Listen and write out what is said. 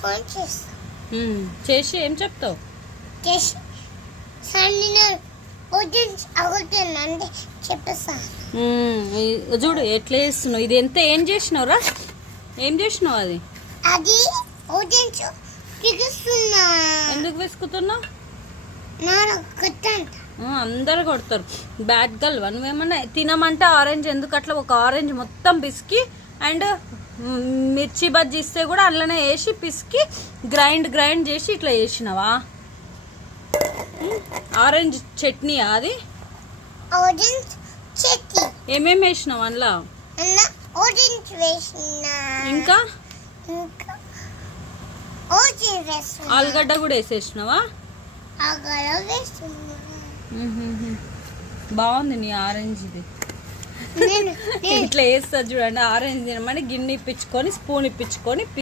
Phone చేస్తా. చేసి ఏం చెప్తావు? చేసి సండిన ఆడియన్స్ అడుగుతానంటే చెప్పేస్తాను. చూడు ఎట్లా చేస్తున్నావు. ఇది ఎంత ఏం చేసినావురా? ఏం చేసినావు? అది అది ఆడియన్స్ పిలుస్తున్నా. ఎందుకు విసుకుతున్నావు? కొట్టంట అందరు కొడతారు. బ్యాడ్ గర్ల్ నువ్వేమన్నా తినమంటే ఆరెంజ్ ఎందుకు అట్లా ఒక ఆరెంజ్ మొత్తం పిసికి అండ్ మిర్చి బజ్జీ ఇస్తే కూడా అందులోనే వేసి పిసికి గ్రైండ్ చేసి ఇట్లా చేసినావా? ఆరెంజ్ చట్నీ అది? ఆరెంజ్ చట్నీ. ఏమేమి వేసినావు అందులో? ఆరెంజ్ వేసిన, ఇంకా ఆరెంజ్ వేసిన, ఆలుగడ్డ కూడా వేసేసినావా? బాగుంది నీ ఆరెంజ్. ఇది ఇట్లా వేస్తా చూడండి. ఆరెంజ్ తినమని గిన్నె ఇప్పించుకొని స్పూన్ ఇప్పించుకొని